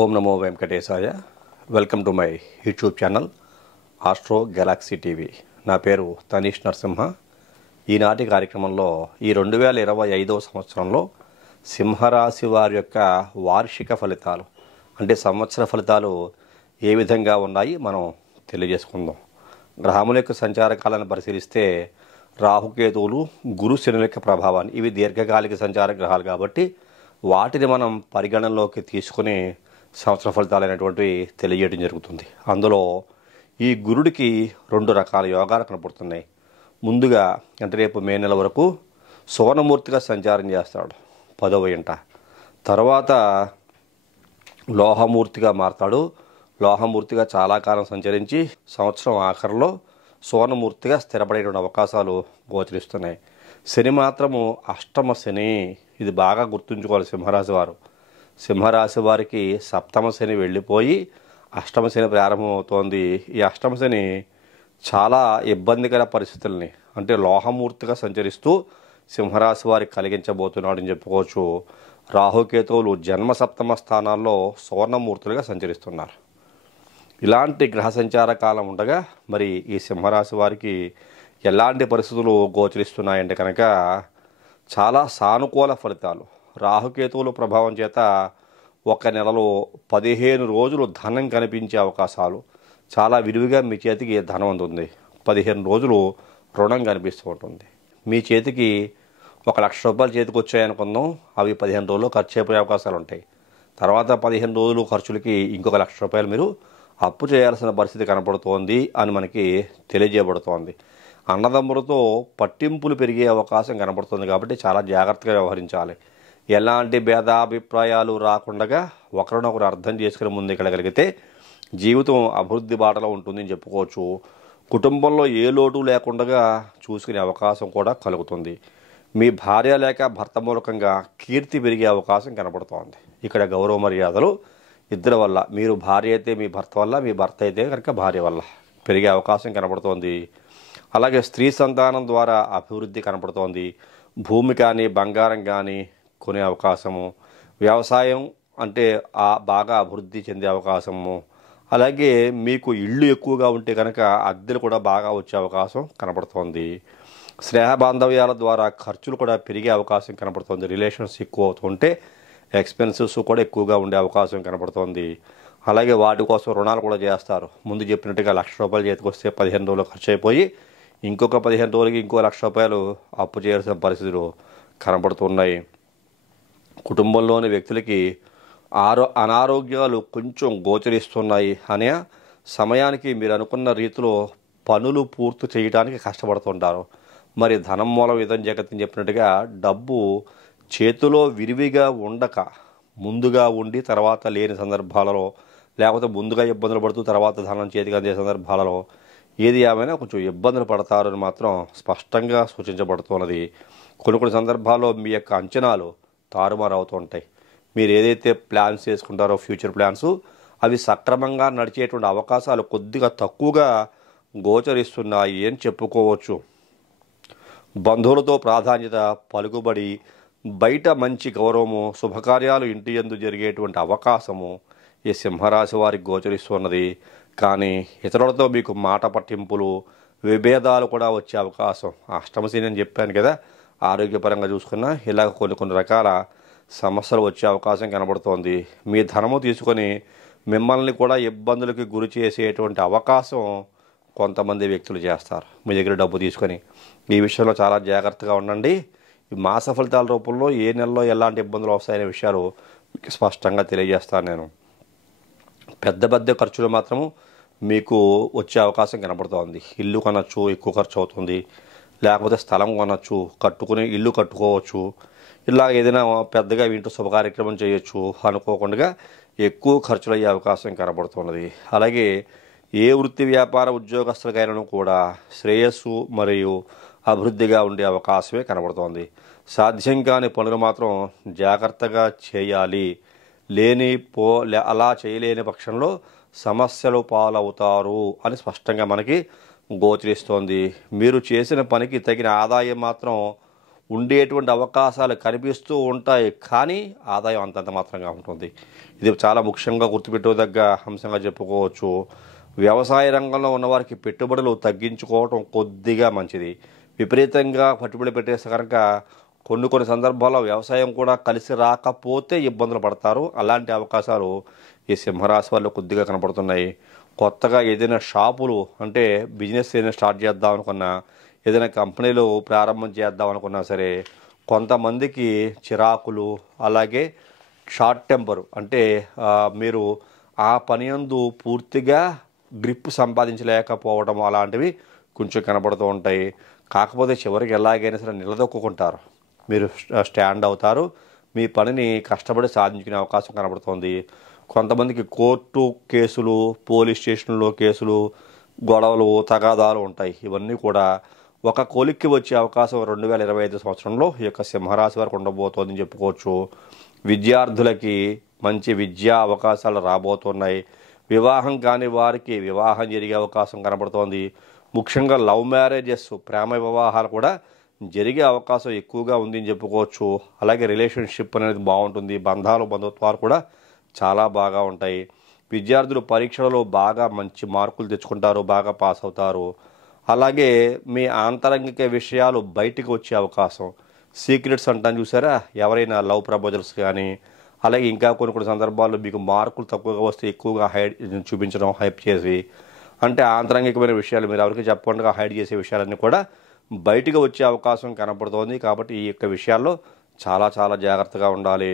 ఓం నమో వెంకటేశాయ. Welcome to my YouTube channel astro galaxy TV. నా పేరు తనీష్ నరసింహ. ఈనాటి కార్యక్రమంలో ఈ 2025వ సంవత్సరంలో సింహరాశి వారి యొక్క వార్షిక ఫలితాలు అంటే సంవత్సర ఫలితాలు ఏ విధంగా ఉన్నాయి మనం తెలియజేసుకుందాం. గ్రహముల యొక్క సంచార కాలాన్ని పరిశీలిస్తే రాహుకేతువులు గురు శనుల యొక్క ప్రభావాన్ని, ఇవి దీర్ఘకాలిక సంచార గ్రహాలు కాబట్టి వాటిని మనం పరిగణనలోకి తీసుకుని సంవత్సర ఫలితాలు అనేటువంటివి తెలియజేయడం జరుగుతుంది. అందులో ఈ గురుడికి 2 రకాల యోగాలు కనపడుతున్నాయి. ముందుగా అంటే రేపు మే నెల వరకు సువర్ణమూర్తిగా సంచారం చేస్తాడు 10వ ఇంట. తర్వాత లోహమూర్తిగా మారతాడు. లోహమూర్తిగా చాలా కాలం సంచరించి సంవత్సరం ఆఖరిలో సువర్ణమూర్తిగా స్థిరపడేటువంటి అవకాశాలు గోచరిస్తున్నాయి. శని మాత్రము అష్టమ శని. ఇది బాగా గుర్తుంచుకోవాలి సింహరాశి వారు. సింహరాశి వారికి సప్తమ శని వెళ్ళిపోయి అష్టమ శని ప్రారంభమవుతోంది. ఈ అష్టమ శని చాలా ఇబ్బందికర పరిస్థితుల్ని అంటే లోహమూర్తిగా సంచరిస్తూ సింహరాశి వారికి కలిగించబోతున్నాడని చెప్పుకోవచ్చు. రాహుకేతువులు జన్మ సప్తమ స్థానాల్లో సువర్ణమూర్తులుగా సంచరిస్తున్నారు. ఇలాంటి గ్రహ సంచార కాలం ఉండగా మరి ఈ సింహరాశి వారికి ఎలాంటి పరిస్థితులు గోచరిస్తున్నాయంటే కనుక చాలా సానుకూల ఫలితాలు. రాహుకేతువుల ప్రభావం చేత ఒక నెలలో 15 రోజులు ధనం కనిపించే అవకాశాలు, చాలా విరివిగా మీ చేతికి ధనం అందుతుంది. 15 రోజులు రుణం కనిపిస్తూ ఉంటుంది. మీ చేతికి 1,00,000 రూపాయలు చేతికి వచ్చాయనుకుందాం, అవి 15 రోజుల్లో ఖర్చు అయిపోయే అవకాశాలు ఉంటాయి. తర్వాత 15 రోజులు ఖర్చులకి ఇంకొక 1,00,000 రూపాయలు మీరు అప్పు చేయాల్సిన పరిస్థితి కనపడుతోంది అని మనకి తెలియజేయబడుతోంది. అన్నదమ్ములతో పట్టింపులు పెరిగే అవకాశం కనపడుతుంది కాబట్టి చాలా జాగ్రత్తగా వ్యవహరించాలి. ఎలాంటి భేదాభిప్రాయాలు రాకుండా ఒకరినొకరు అర్థం చేసుకుని ముందుకెళ్ళగలిగితే జీవితం అభివృద్ధి బాటలో ఉంటుందని చెప్పుకోవచ్చు. కుటుంబంలో ఏ లోటు లేకుండా చూసుకునే అవకాశం కూడా కలుగుతుంది. మీ భార్య లేక భర్త మూలకంగా కీర్తి పెరిగే అవకాశం కనపడుతోంది. ఇక్కడ గౌరవ మర్యాదలు ఇద్దరి వల్ల, మీరు భార్య అయితే మీ భర్త వల్ల, మీ భర్త అయితే కనుక భార్య వల్ల పెరిగే అవకాశం కనపడుతోంది. అలాగే స్త్రీ సంతానం ద్వారా అభివృద్ధి కనపడుతోంది. భూమి కానీ బంగారం కానీ కొనే అవకాశము, వ్యవసాయం అంటే బాగా అభివృద్ధి చెందే అవకాశము, అలాగే మీకు ఇళ్ళు ఎక్కువగా ఉంటే కనుక అద్దెలు కూడా బాగా వచ్చే అవకాశం కనపడుతోంది. స్నేహ బాంధవ్యాల ద్వారా ఖర్చులు కూడా పెరిగే అవకాశం కనపడుతోంది. రిలేషన్స్ ఎక్కువ అవుతుంటే ఎక్స్పెన్సెస్ కూడా ఎక్కువగా ఉండే అవకాశం కనపడుతోంది. అలాగే వాటి కోసం రుణాలు కూడా చేస్తారు. ముందు చెప్పినట్టుగా 1,00,000 రూపాయలు చేతికి వస్తే 15 రోజులు ఖర్చు అయిపోయి ఇంకొక 15 రోజులకి ఇంకో 1,00,000 రూపాయలు అప్పు చేయాల్సిన పరిస్థితులు కనపడుతున్నాయి. కుటుంబంలోని వ్యక్తులకి అనారోగ్యాలు కొంచెం గోచరిస్తున్నాయి అనే సమయానికి మీరు అనుకున్న రీతిలో పనులు పూర్తి చేయడానికి కష్టపడుతుంటారు. మరి ధనం మూలం ఇదని జగత్ని చెప్పినట్టుగా డబ్బు చేతిలో విరివిగా ఉండక ముందుగా ఉండి తర్వాత లేని సందర్భాలలో, లేకపోతే ముందుగా ఇబ్బందులు పడుతూ తర్వాత ధనం చేతికి అందే సందర్భాలలో ఏది ఏమైనా కొంచెం ఇబ్బందులు పడతారని మాత్రం స్పష్టంగా సూచించబడుతున్నది. కొన్ని సందర్భాల్లో మీ యొక్క అంచనాలు తారుమారు అవుతూ ఉంటాయి. మీరు ఏదైతే ప్లాన్స్ చేసుకుంటారో ఫ్యూచర్ ప్లాన్స్, అవి సక్రమంగా నడిచేటువంటి అవకాశాలు కొద్దిగా తక్కువగా గోచరిస్తున్నాయి అని చెప్పుకోవచ్చు. బంధువులతో ప్రాధాన్యత, పలుకుబడి, బయట మంచి గౌరవము, శుభకార్యాలు ఇంటి యందు జరిగేటువంటి అవకాశము ఈ సింహరాశి వారికి గోచరిస్తున్నది. కానీ ఇతరులతో మీకు మాట పట్టింపులు, విభేదాలు కూడా వచ్చే అవకాశం. అష్టమశని అని చెప్పాను కదా, ఆరోగ్యపరంగా చూసుకున్నా ఇలాగ కొన్ని రకాల సమస్యలు వచ్చే అవకాశం కనబడుతోంది. మీ ధనము తీసుకొని మిమ్మల్ని కూడా ఇబ్బందులకి గురి చేసేటువంటి అవకాశం కొంతమంది వ్యక్తులు చేస్తారు మీ దగ్గర డబ్బు తీసుకొని. ఈ విషయంలో చాలా జాగ్రత్తగా ఉండండి. ఈ మాస ఫలితాల రూపంలో ఏ నెలలో ఎలాంటి ఇబ్బందులు వస్తాయనే విషయాలు మీకు స్పష్టంగా తెలియజేస్తాను నేను. పెద్ద ఖర్చులు మాత్రము మీకు వచ్చే అవకాశం కనబడుతోంది. ఇల్లు కొనచ్చు, ఎక్కువ ఖర్చు అవుతుంది. లేకపోతే స్థలం కొనచ్చు, కట్టుకుని ఇల్లు కట్టుకోవచ్చు. ఇలా ఏదైనా పెద్దగా ఇంట్లో శుభకార్యక్రమం చేయొచ్చు. అనుకోకుండా ఎక్కువ ఖర్చులు అయ్యే అవకాశం కనబడుతున్నది. అలాగే ఏ వృత్తి వ్యాపార ఉద్యోగస్తులకైనా కూడా శ్రేయస్సు మరియు అభివృద్ధిగా ఉండే అవకాశమే కనబడుతోంది. సాధ్యం కాని పనులు మాత్రం జాగ్రత్తగా చేయాలి. అలా చేయలేని పక్షంలో సమస్యలు పాలవుతారు అని స్పష్టంగా మనకి గోచరిస్తోంది. మీరు చేసిన పనికి తగిన ఆదాయం మాత్రం ఉండేటువంటి అవకాశాలు కనిపిస్తూ ఉంటాయి, కానీ ఆదాయం అంతంత మాత్రంగా ఉంటుంది. ఇది చాలా ముఖ్యంగా గుర్తుపెట్టుకోదగ్గ అంశంగా చెప్పుకోవచ్చు. వ్యవసాయ రంగంలో ఉన్నవారికి పెట్టుబడులు తగ్గించుకోవడం కొద్దిగా మంచిది. విపరీతంగా పెట్టుబడి పెట్టేస్తే కనుక కొన్ని సందర్భాల్లో వ్యవసాయం కూడా కలిసి రాకపోతే ఇబ్బందులు పడతారు. అలాంటి అవకాశాలు ఈ సింహరాశి వాళ్ళు కొద్దిగా కనపడుతున్నాయి. కొత్తగా ఏదైనా షాపులు అంటే బిజినెస్ ఏదైనా స్టార్ట్ చేద్దాం అనుకున్నా, ఏదైనా కంపెనీలు ప్రారంభం చేద్దాం అనుకున్నా సరే కొంతమందికి చిరాకులు, అలాగే షార్ట్ టెంపర్, అంటే మీరు ఆ పని యందు పూర్తిగా గ్రిప్ సంపాదించలేకపోవడం అలాంటివి కొంచెం కనబడుతూ ఉంటాయి. కాకపోతే చివరికి ఎలాగైనా సరే నిలదొక్కుంటారు, మీరు స్టాండ్ అవుతారు, మీ పనిని కష్టపడి సాధించుకునే అవకాశం కనబడుతోంది. కొంతమందికి కోర్టు కేసులు, పోలీస్ స్టేషన్లో కేసులు, గొడవలు, తగాదాలు ఉంటాయి. ఇవన్నీ కూడా ఒక కొలిక్కి వచ్చే అవకాశం 2025 సంవత్సరంలో ఈ యొక్క సింహరాశి వారికి ఉండబోతోందని చెప్పుకోవచ్చు. విద్యార్థులకి మంచి విద్యా అవకాశాలు రాబోతున్నాయి. వివాహం కాని వారికి వివాహం జరిగే అవకాశం కనబడుతోంది. ముఖ్యంగా లవ్ మ్యారేజెస్, ప్రేమ వివాహాలు కూడా జరిగే అవకాశం ఎక్కువగా ఉందని చెప్పుకోవచ్చు. అలాగే రిలేషన్షిప్ అనేది బాగుంటుంది. బంధుత్వాలు కూడా చాలా బాగా ఉంటాయి. విద్యార్థులు పరీక్షలలో బాగా మంచి మార్కులు తెచ్చుకుంటారు, బాగా పాస్ అవుతారు. అలాగే మీ ఆంతరంగిక విషయాలు బయటికి వచ్చే అవకాశం, సీక్రెట్స్ అంటాను చూసారా, ఎవరైనా లవ్ ప్రపోజల్స్ కానీ, అలాగే ఇంకా కొన్ని సందర్భాల్లో మీకు మార్కులు తక్కువగా వస్తే ఎక్కువగా హైడ్ చూపించడం, హైప్ చేసి, అంటే ఆంతరంగికమైన విషయాలు మీరు ఎవరికి చెప్పకుండా హైడ్ చేసే విషయాలన్నీ కూడా బయటికి వచ్చే అవకాశం కనపడుతోంది. కాబట్టి ఈ యొక్క విషయాల్లో చాలా చాలా జాగ్రత్తగా ఉండాలి.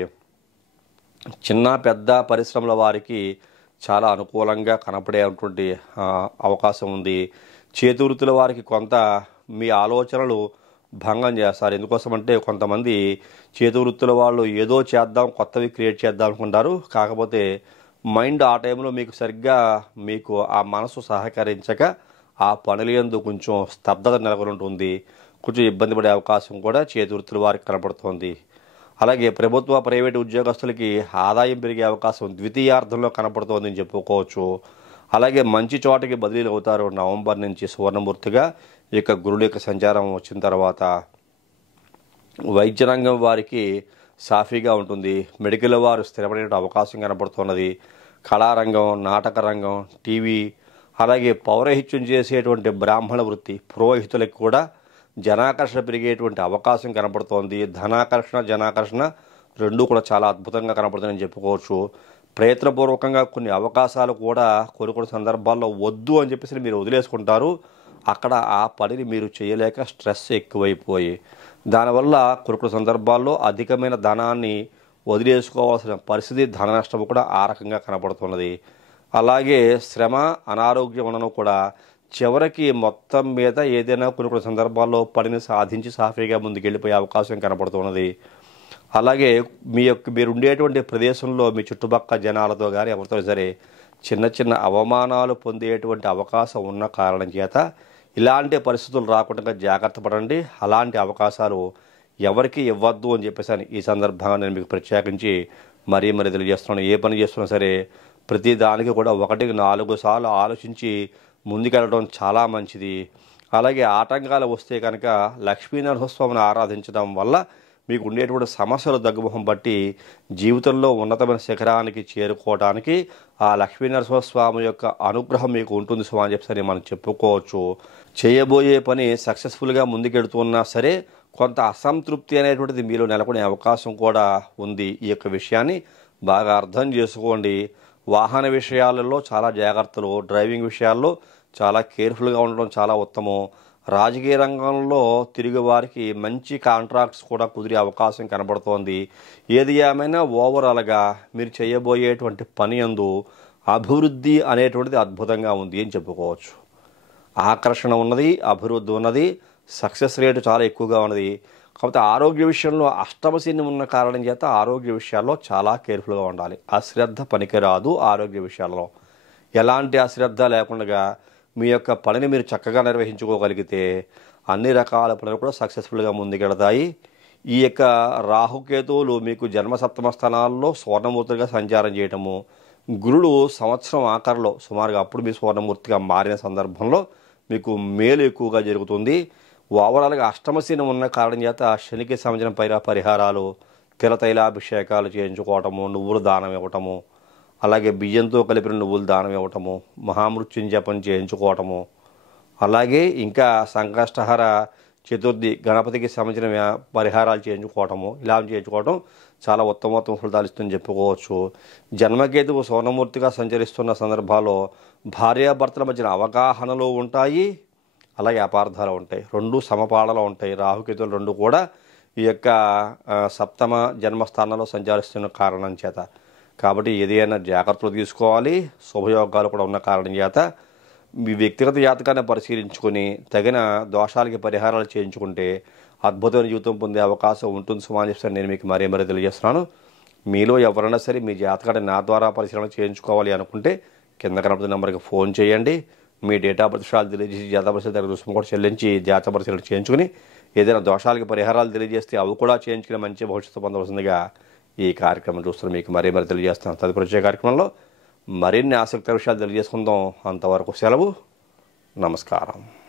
చిన్న పెద్ద పరిశ్రమల వారికి చాలా అనుకూలంగా కనపడేటువంటి అవకాశం ఉంది. చేతి వృత్తుల వారికి కొంత మీ ఆలోచనలు భంగం చేస్తారు. ఎందుకోసమంటే కొంతమంది చేతి వృత్తుల వాళ్ళు ఏదో చేద్దాం, కొత్తవి క్రియేట్ చేద్దాం అనుకుంటారు. కాకపోతే మైండ్ ఆ టైంలో మీకు సరిగ్గా మీకు ఆ మనసు సహకరించక ఆ పనుల యందు కొంచెం స్తబ్దత నెలకొని ఉంటుంది. కొంచెం ఇబ్బంది పడే అవకాశం కూడా చేతి వృత్తుల వారికి కనపడుతోంది. అలాగే ప్రభుత్వ, ప్రైవేటు ఉద్యోగస్తులకి ఆదాయం పెరిగే అవకాశం ద్వితీయార్థంలో కనపడుతోందని చెప్పుకోవచ్చు. అలాగే మంచి చోటకి బదిలీలు అవుతారు. నవంబర్ నుంచి సువర్ణమూర్తిగా ఈ యొక్క గురుడు యొక్క సంచారం వచ్చిన తర్వాత వైద్య రంగం వారికి సాఫీగా ఉంటుంది. మెడికల్ వారు స్థిరపడే అవకాశం కనబడుతున్నది. కళారంగం, నాటక రంగం, టీవీ, అలాగే పౌరహిత్యం చేసేటువంటి బ్రాహ్మణ వృత్తి, పురోహితులకు కూడా జనాకర్షణ పెరిగేటువంటి అవకాశం కనపడుతోంది. ధనాకర్షణ, జనాకర్షణ రెండూ కూడా చాలా అద్భుతంగా కనపడుతుందని చెప్పుకోవచ్చు. ప్రయత్నపూర్వకంగా కొన్ని అవకాశాలు కూడా కొన్ని సందర్భాల్లో వద్దు అని చెప్పేసి మీరు వదిలేసుకుంటారు. అక్కడ ఆ పనిని మీరు చేయలేక స్ట్రెస్ ఎక్కువైపోయి దానివల్ల కొన్ని సందర్భాల్లో అధికమైన ధనాన్ని వదిలేసుకోవాల్సిన పరిస్థితి, ధన నష్టం కూడా ఆ రకంగా కనపడుతున్నది. అలాగే శ్రమ, అనారోగ్యం ఉండడం కూడా చివరికి మొత్తం మీద ఏదైనా కొన్ని సందర్భాల్లో పనిని సాధించి సాఫీగా ముందుకెళ్ళిపోయే అవకాశం కనపడుతున్నది. అలాగే మీరు ఉండేటువంటి ప్రదేశంలో మీ చుట్టుపక్కల జనాలతో కానీ ఎవరితో సరే చిన్న చిన్న అవమానాలు పొందేటువంటి అవకాశం ఉన్న కారణం చేత ఇలాంటి పరిస్థితులు రాకుండా జాగ్రత్త పడండి. అలాంటి అవకాశాలు ఎవరికి ఇవ్వద్దు అని చెప్పేసి ఈ సందర్భంగా నేను మీకు ప్రత్యేకించి మరీ తెలియజేస్తున్నాను. ఏ పని చేస్తున్నా సరే ప్రతి దానికి కూడా 1-4 సార్లు ఆలోచించి ముందుకెళ్ళడం చాలా మంచిది. అలాగే ఆటంకాలు వస్తే కనుక లక్ష్మీనరసింహస్వామిని ఆరాధించడం వల్ల మీకు ఉండేటువంటి సమస్యలు దగ్గుముఖం బట్టి జీవితంలో ఉన్నతమైన శిఖరానికి చేరుకోవడానికి ఆ లక్ష్మీనరసింహస్వామి యొక్క అనుగ్రహం మీకు ఉంటుంది స్వామి అని చెప్పి మనం చెప్పుకోవచ్చు. చేయబోయే పని సక్సెస్ఫుల్గా ముందుకెడుతున్నా సరే కొంత అసంతృప్తి అనేటువంటిది మీలో నెలకొనే అవకాశం కూడా ఉంది. ఈ యొక్క విషయాన్ని బాగా అర్థం చేసుకోండి. వాహన విషయాలలో చాలా జాగ్రత్తలు, డ్రైవింగ్ విషయాల్లో చాలా కేర్ఫుల్గా ఉండడం చాలా ఉత్తమం. రాజకీయ రంగంలో తిరిగి వారికి మంచి కాంట్రాక్ట్స్ కూడా కుదిరే అవకాశం కనబడుతోంది. ఏది ఏమైనా ఓవరాల్గా మీరు చేయబోయేటువంటి పని యందు అభివృద్ధి అనేటువంటిది అద్భుతంగా ఉంది అని చెప్పుకోవచ్చు. ఆకర్షణ ఉన్నది, అభివృద్ధి ఉన్నది, సక్సెస్ రేటు చాలా ఎక్కువగా ఉన్నది. కాకపోతే ఆరోగ్య విషయంలో అష్టమశని ఉన్న కారణం చేత ఆరోగ్య విషయాల్లో చాలా కేర్ఫుల్గా ఉండాలి. అశ్రద్ధ పనికిరాదు. ఆరోగ్య విషయాల్లో ఎలాంటి అశ్రద్ధ లేకుండా మీ యొక్క పనిని మీరు చక్కగా నిర్వహించుకోగలిగితే అన్ని రకాల పనులు కూడా సక్సెస్ఫుల్గా ముందుకెడతాయి. ఈ యొక్క రాహుకేతువులు మీకు జన్మసప్తమ స్థానాల్లో సువర్ణమూర్తిగా సంచారం చేయటము, గురుడు సంవత్సరం ఆఖరిలో సుమారుగా అప్పుడు మీ సువర్ణమూర్తిగా మారిన సందర్భంలో మీకు మేలు ఎక్కువగా జరుగుతుంది. ఓవరాల్గా అష్టమ శని ఉన్న కారణం చేత శనికి సంబంధించిన పరిహారాలు, తిలతైలాభిషేకాలు చేయించుకోవటము, నువ్వులు దానం ఇవ్వటము, అలాగే బియ్యంతో కలిపిన నువ్వులు దానం ఇవ్వటము, మహామృత్యుంజపం చేయించుకోవటము, అలాగే ఇంకా సంకష్టహర చతుర్థి గణపతికి సంబంధించిన పరిహారాలు చేయించుకోవటము, ఇలా చేయించుకోవటం చాలా ఉత్తమోత్తమ ఫలితాలు ఇస్తుందని చెప్పుకోవచ్చు. జన్మకేతువు సోనమూర్తిగా సంచరిస్తున్న సందర్భాల్లో భార్యాభర్తల మధ్యన అవగాహనలు ఉంటాయి, అలాగే అపార్థాలు ఉంటాయి. రెండు సమపాళలో ఉంటాయి. రాహుకేతువులు రెండు కూడా ఈ యొక్క సప్తమ జన్మస్థానంలో సంచరిస్తున్న కారణం చేత. కాబట్టి ఏదైనా జాగ్రత్తలు తీసుకోవాలి. శుభయోగాలు కూడా ఉన్న కారణం చేత మీ వ్యక్తిగత జాతకాన్ని పరిశీలించుకొని తగిన దోషాలకి పరిహారాలు చేయించుకుంటే అద్భుతమైన జీవితం పొందే అవకాశం ఉంటుంది సుమాని చెప్తాను. నేను మీకు మరీ తెలియజేస్తున్నాను. మీలో ఎవరైనా సరే మీ జాతకాన్ని నా ద్వారా పరిశీలన చేయించుకోవాలి అనుకుంటే కింద కనపడుతున్న నెంబర్కి ఫోన్ చేయండి. మీ డేట్ ఆఫ్ బర్త్ విషయాలు తెలియజేసి జాతక పరిశీలన రుసుము కూడా చెల్లించి జాతక పరిశీలన చేయించుకుని ఏదైనా దోషాలకి పరిహారాలు తెలియజేస్తే అవి కూడా చేయించుకుని మంచి భవిష్యత్తు పొందవలసిందిగా ఈ కార్యక్రమం చూస్తున్న మీకు మరీ తెలియజేస్తాను. తదుపరి వచ్చే కార్యక్రమంలో మరిన్ని ఆసక్తికర విషయాలు తెలియజేసుకుందాం. అంతవరకు సెలవు. నమస్కారం.